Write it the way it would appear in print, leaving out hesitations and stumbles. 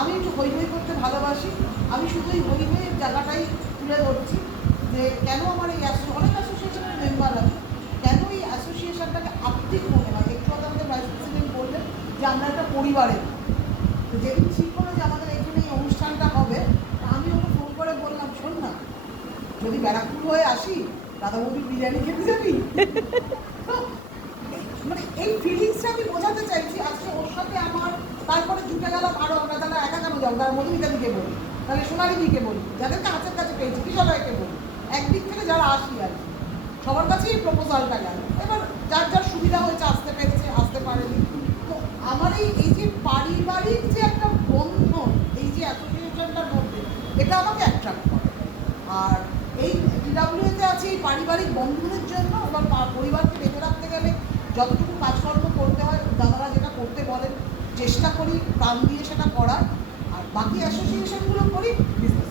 আমি একটু হই হই করতে ভালোবাসি। আমি শুধু এই হই হইয়ের জায়গাটাই তুলে ধরছি যে কেন আমার এই অনেক অ্যাসোসিয়েশনের মেম্বার আছে, কেন এই অ্যাসোসিয়েশনটাকে আত্মিক মনে হয়। একটু আগে আমাদের ভাইস প্রেসিডেন্ট বললেন যে আমরা একটা পরিবারের, তো যেদিন ঠিক হলো যে আমাদের এখানে এই অনুষ্ঠানটা হবে, আমি ওকে ফোন করে বললাম, শোন না, যদি ব্যারাকপুর হয়ে আসি দাদাবৌদির বিরিয়ানি খেতে যাবি। মানে এই ফিলিংসটা আমি বোঝাতে চাইছি। আজকে ওর সাথে আমার তারপরে জুটে গেলাম আরও, আমরা তাহলে একা কেন যাবো, তারা মধুমিতা দিকে বলি, তাহলে সোনালি দিকে বলি, যাদেরকে হাতের কাছে পেয়েছি কিশোরকে বলি, একদিক থেকে যারা আসি আর কি, সবার কাছেই প্রপোজালটা গেল। এবার যার যার সুবিধা হয়েছে, আসতে পেরেছে, আসতে পারেনি। তো আমার এই যে পারিবারিক যে একটা বন্ধন, এই যে অ্যাসোসিয়েশনটার মধ্যে, এটা আমাকে অ্যাট্রাক্ট করে। আর এই ডিডাব্লিউতে আছে এই পারিবারিক বন্ধনের জন্য। এবার পরিবারকে বেঁধে রাখতে গেলে যতটুকু কাজকর্ম করতে হয়, দাদারা যেটা করতে বলেন চেষ্টা করি প্রাণ দিয়ে সেটা করার। আর বাকি অ্যাসোসিয়েশনগুলো করি বিজনেস।